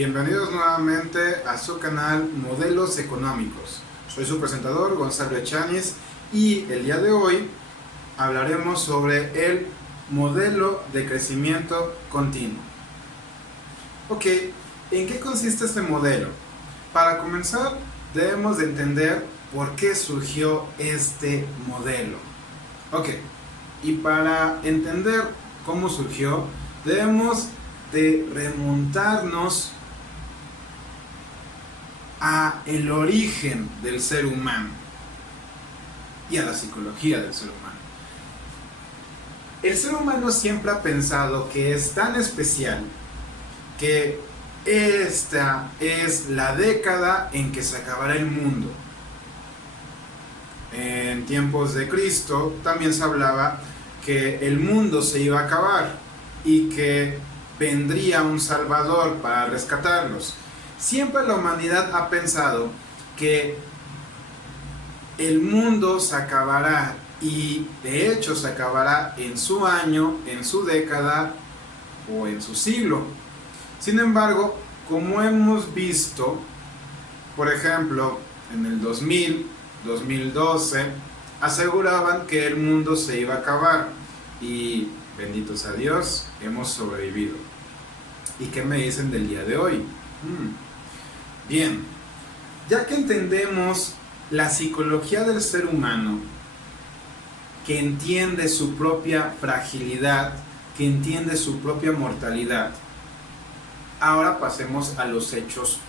Bienvenidos nuevamente a su canal Modelos Económicos. Soy su presentador Gonzalo Echanis y el día de hoy hablaremos sobre el modelo de crecimiento continuo. Ok, ¿en qué consiste este modelo? Para comenzar debemos de entender por qué surgió este modelo. Ok, y para entender cómo surgió debemos de remontarnos a el origen del ser humano y a la psicología del ser humano. El ser humano siempre ha pensado que es tan especial que esta es la década en que se acabará el mundo. En tiempos de Cristo también se hablaba que el mundo se iba a acabar y que vendría un Salvador para rescatarlos. Siempre la humanidad ha pensado que el mundo se acabará y de hecho se acabará en su año, en su década o en su siglo. Sin embargo, como hemos visto, por ejemplo, en el 2012, aseguraban que el mundo se iba a acabar y benditos a Dios, hemos sobrevivido. ¿Y qué me dicen del día de hoy? Bien, ya que entendemos la psicología del ser humano, que entiende su propia fragilidad, que entiende su propia mortalidad, ahora pasemos a los hechos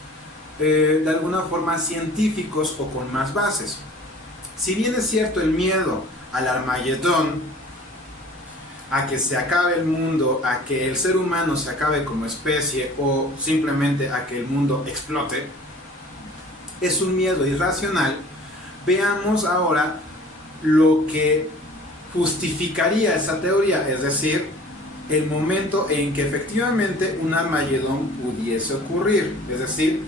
de alguna forma científicos o con más bases. Si bien es cierto el miedo al Armagedón, a que se acabe el mundo, a que el ser humano se acabe como especie o simplemente a que el mundo explote, es un miedo irracional. Veamos ahora lo que justificaría esa teoría, es decir, el momento en que efectivamente un Armagedón pudiese ocurrir, es decir,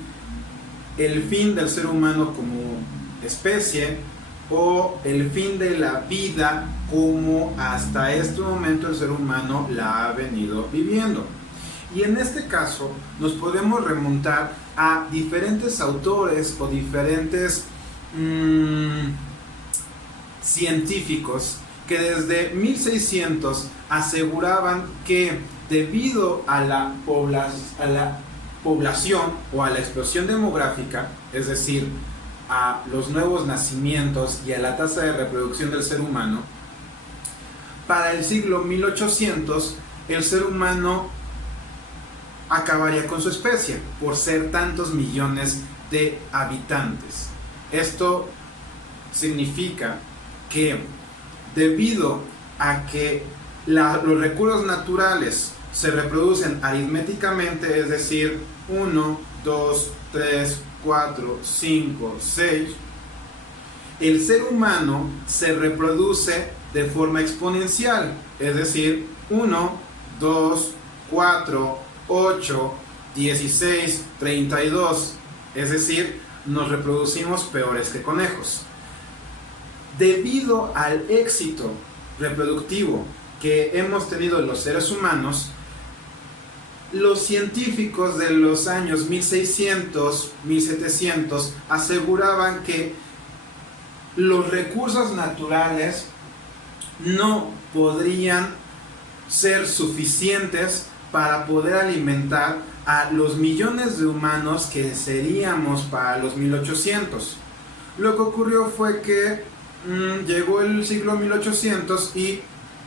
el fin del ser humano como especie o el fin de la vida como hasta este momento el ser humano la ha venido viviendo. Y en este caso nos podemos remontar a diferentes autores o diferentes científicos que desde 1600 aseguraban que debido a la población o a la explosión demográfica, es decir, a los nuevos nacimientos y a la tasa de reproducción del ser humano, para el siglo 1800 el ser humano acabaría con su especie por ser tantos millones de habitantes. Esto significa que debido a que los recursos naturales se reproducen aritméticamente, es decir, 1, 2, 3, 4, 5, 6, el ser humano se reproduce de forma exponencial, es decir, 1, 2, 4, 8, 16, 32, es decir, nos reproducimos peores que conejos. Debido al éxito reproductivo que hemos tenido los seres humanos, los científicos de los años 1600, 1700 aseguraban que los recursos naturales no podrían ser suficientes para poder alimentar a los millones de humanos que seríamos para los 1800. Lo que ocurrió fue que llegó el siglo 1800 y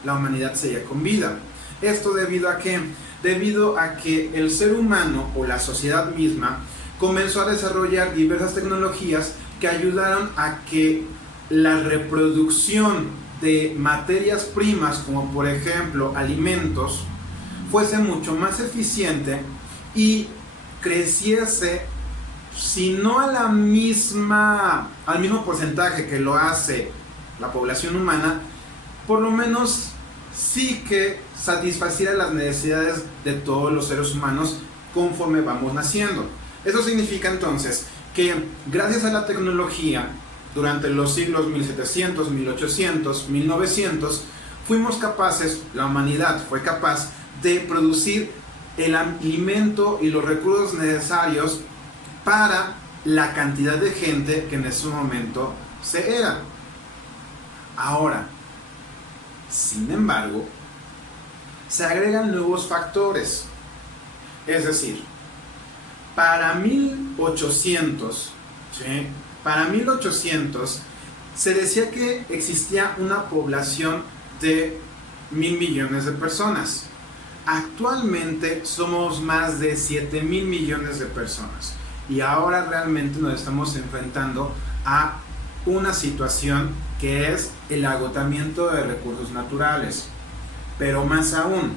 la humanidad seguía con vida. ¿Esto debido a qué? Debido a que el ser humano o la sociedad misma comenzó a desarrollar diversas tecnologías que ayudaron a que la reproducción de materias primas, como por ejemplo alimentos, fuese mucho más eficiente y creciese, si no a al mismo porcentaje que lo hace la población humana, por lo menos sí que satisfaciera las necesidades de todos los seres humanos conforme vamos naciendo. Eso significa entonces que gracias a la tecnología, durante los siglos 1700, 1800, 1900, fuimos capaces, la humanidad fue capaz de producir el alimento y los recursos necesarios para la cantidad de gente que en ese momento se era. Ahora, sin embargo, se agregan nuevos factores. Es decir, para 1800, ¿sí? Para 1800 se decía que existía una población de 1.000 millones de personas. Actualmente somos más de 7.000 millones de personas y ahora realmente nos estamos enfrentando a una situación que es el agotamiento de recursos naturales. Pero más aún,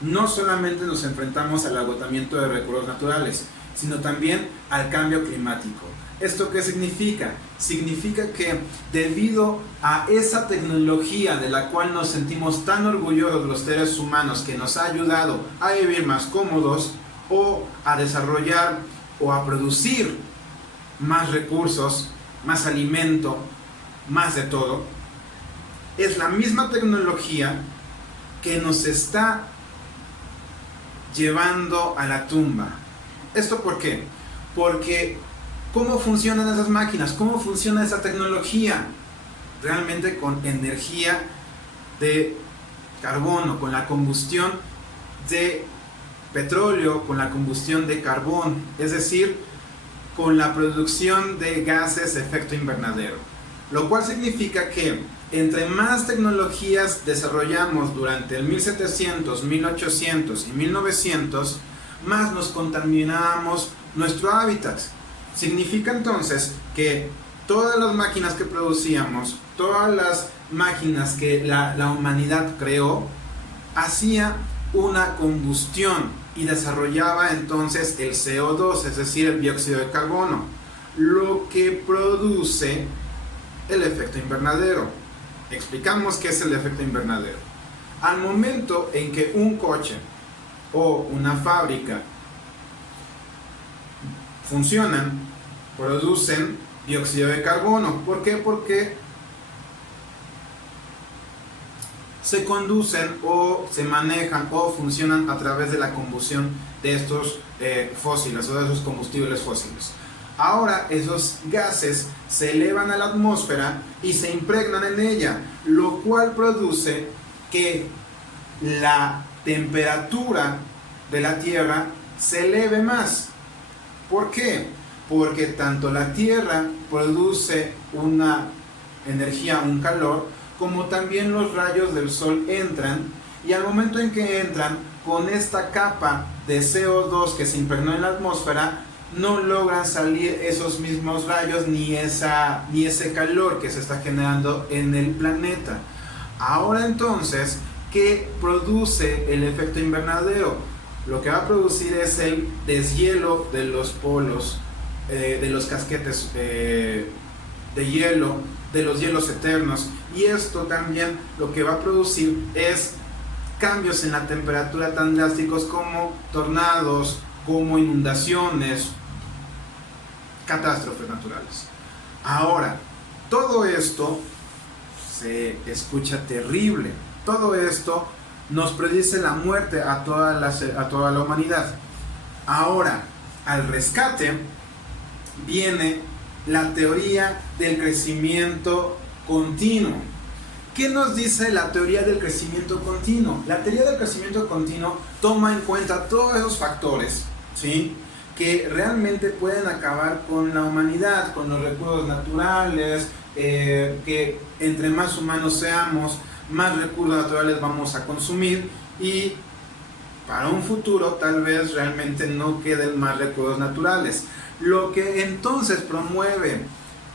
no solamente nos enfrentamos al agotamiento de recursos naturales, sino también al cambio climático. ¿Esto qué significa? Significa que debido a esa tecnología de la cual nos sentimos tan orgullosos los seres humanos, que nos ha ayudado a vivir más cómodos o a desarrollar o a producir más recursos, más alimento, más de todo, es la misma tecnología que nos está llevando a la tumba. ¿Esto por qué? Porque ¿cómo funcionan esas máquinas? ¿Cómo funciona esa tecnología? Realmente con energía de carbono, con la combustión de petróleo, con la combustión de carbón, es decir, con la producción de gases de efecto invernadero. Lo cual significa que entre más tecnologías desarrollamos durante el 1700, 1800 y 1900, más nos contaminamos nuestro hábitat. Significa entonces que todas las máquinas que producíamos, todas las máquinas que la humanidad creó, hacía una combustión y desarrollaba entonces el CO2, es decir, el dióxido de carbono, lo que produce el efecto invernadero. Explicamos qué es el efecto invernadero. Al momento en que un coche o una fábrica funcionan, producen dióxido de carbono. ¿Por qué? Porque se conducen o se manejan o funcionan a través de la combustión de estos fósiles o de esos combustibles fósiles. Ahora esos gases se elevan a la atmósfera y se impregnan en ella, lo cual produce que la temperatura de la Tierra se eleve más. ¿Por qué? Porque tanto la Tierra produce una energía, un calor, como también los rayos del Sol entran, y al momento en que entran, con esta capa de CO2 que se impregnó en la atmósfera, no logran salir esos mismos rayos ni ese calor que se está generando en el planeta. Ahora entonces, ¿qué produce el efecto invernadero? Lo que va a producir es el deshielo de los polos, de los casquetes de hielo, de los hielos eternos, y esto también lo que va a producir es cambios en la temperatura tan drásticos como tornados, como inundaciones, catástrofes naturales. Ahora, todo esto se escucha terrible, todo esto nos predice la muerte a toda la humanidad. Ahora, al rescate viene la teoría del crecimiento continuo. ¿Qué nos dice la teoría del crecimiento continuo? La teoría del crecimiento continuo toma en cuenta todos esos factores, ¿sí?, que realmente pueden acabar con la humanidad, con los recursos naturales, que entre más humanos seamos, más recursos naturales vamos a consumir, y para un futuro tal vez realmente no queden más recursos naturales. Lo que entonces promueve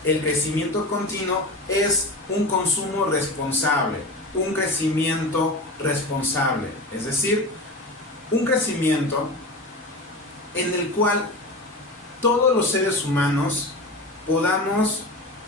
el crecimiento continuo es un consumo responsable, un crecimiento responsable, es decir, un crecimiento en el cual todos los seres humanos podamos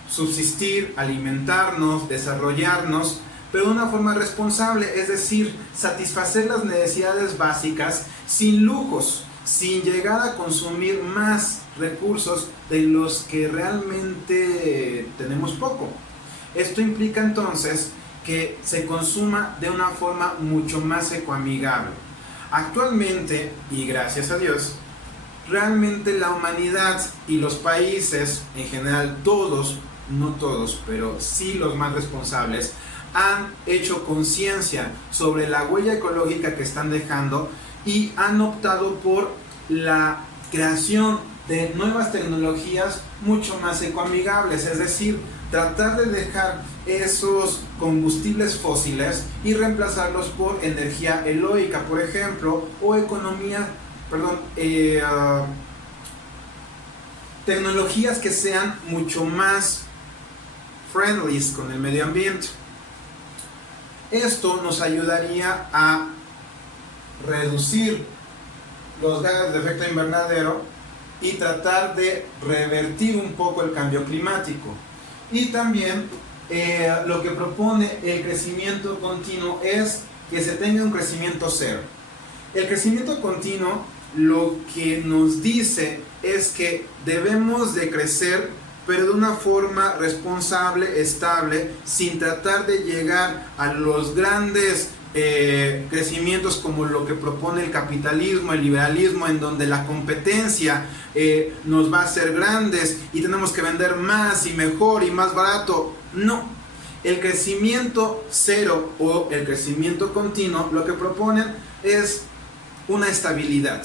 subsistir, alimentarnos, desarrollarnos, pero de una forma responsable, es decir, satisfacer las necesidades básicas sin lujos, sin llegar a consumir más recursos de los que realmente tenemos poco. Esto implica entonces que se consuma de una forma mucho más ecoamigable. Actualmente, y gracias a Dios, realmente la humanidad y los países en general, todos, no todos, pero sí los más responsables, han hecho conciencia sobre la huella ecológica que están dejando y han optado por la creación de nuevas tecnologías mucho más ecoamigables, es decir, tratar de dejar esos combustibles fósiles y reemplazarlos por energía eólica, por ejemplo, o tecnologías que sean mucho más friendly con el medio ambiente. Esto nos ayudaría a reducir los gases de efecto invernadero y tratar de revertir un poco el cambio climático. Y también lo que propone el crecimiento continuo es que se tenga un crecimiento cero. El crecimiento continuo lo que nos dice es que debemos de crecer, pero de una forma responsable, estable, sin tratar de llegar a los grandes crecimientos como lo que propone el capitalismo, el liberalismo, en donde la competencia nos va a hacer grandes y tenemos que vender más y mejor y más barato. No, el crecimiento cero o el crecimiento continuo lo que proponen es una estabilidad,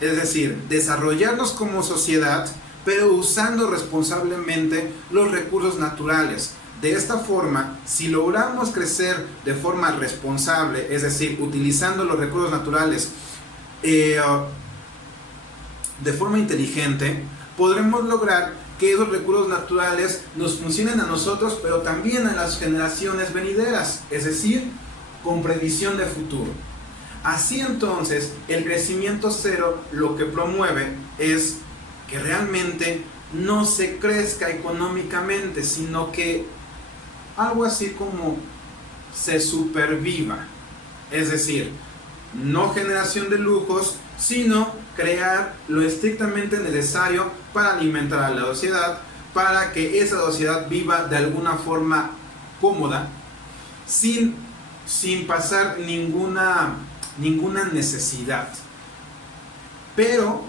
es decir, desarrollarnos como sociedad, pero usando responsablemente los recursos naturales. De esta forma, si logramos crecer de forma responsable, es decir, utilizando los recursos naturales de forma inteligente, podremos lograr que esos recursos naturales nos funcionen a nosotros, pero también a las generaciones venideras, es decir, con previsión de futuro. Así entonces, el crecimiento cero lo que promueve es que realmente no se crezca económicamente, sino que algo así como se superviva, es decir, no generación de lujos, sino crear lo estrictamente necesario para alimentar a la sociedad, para que esa sociedad viva de alguna forma cómoda, sin pasar ninguna necesidad, pero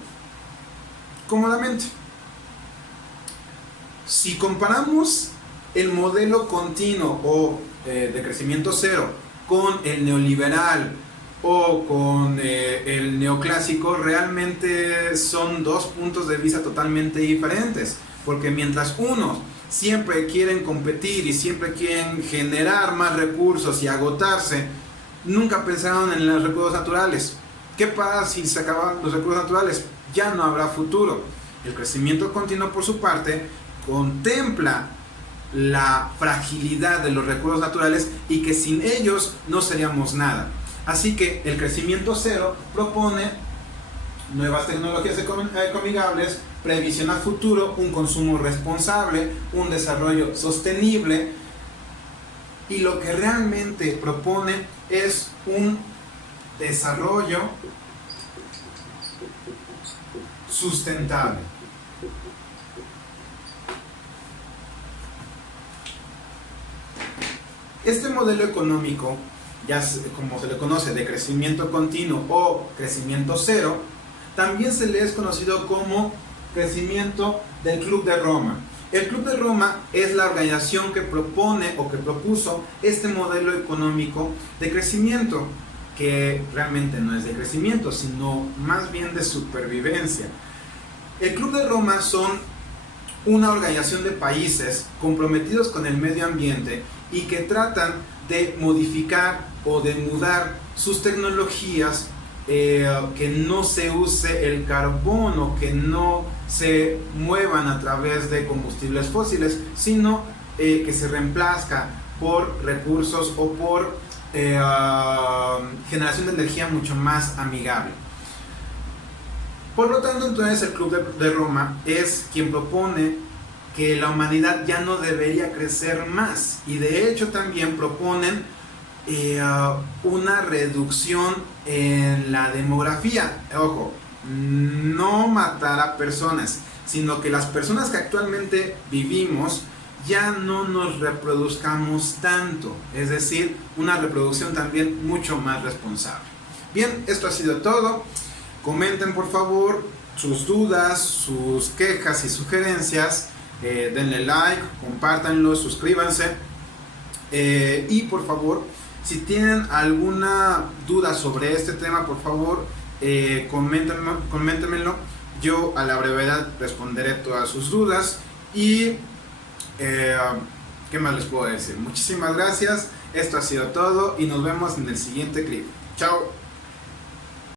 cómodamente. Si comparamos el modelo continuo o de crecimiento cero con el neoliberal o con el neoclásico, realmente son dos puntos de vista totalmente diferentes, porque mientras unos siempre quieren competir y siempre quieren generar más recursos y agotarse, nunca pensaron en los recursos naturales. ¿Qué pasa si se acaban los recursos naturales? Ya no habrá futuro. El crecimiento continuo, por su parte, contempla la fragilidad de los recursos naturales y que sin ellos no seríamos nada. Así que el crecimiento cero propone nuevas tecnologías ecoamigables, previsión al futuro, un consumo responsable, un desarrollo sostenible, y lo que realmente propone es un desarrollo sustentable. Este modelo económico, ya como se le conoce de crecimiento continuo o crecimiento cero, también se le es conocido como crecimiento del Club de Roma. El Club de Roma es la organización que propone o que propuso este modelo económico de crecimiento, que realmente no es de crecimiento, sino más bien de supervivencia. El Club de Roma son una organización de países comprometidos con el medio ambiente y que tratan de modificar o de mudar sus tecnologías, que no se use el carbón o que no se muevan a través de combustibles fósiles, sino que se reemplazca por recursos o por generación de energía mucho más amigable. Por lo tanto, entonces el Club de Roma es quien propone que la humanidad ya no debería crecer más, y de hecho también proponen una reducción en la demografía. Ojo, no matar a personas, sino que las personas que actualmente vivimos ya no nos reproduzcamos tanto, es decir, una reproducción también mucho más responsable. Bien, esto ha sido todo. Comenten por favor sus dudas, sus quejas y sugerencias. Denle like, compártanlo, suscríbanse. Y por favor, si tienen alguna duda sobre este tema, por favor, coméntenmelo. Yo a la brevedad responderé todas sus dudas. Y ¿qué más les puedo decir? Muchísimas gracias. Esto ha sido todo y nos vemos en el siguiente clip. Chao.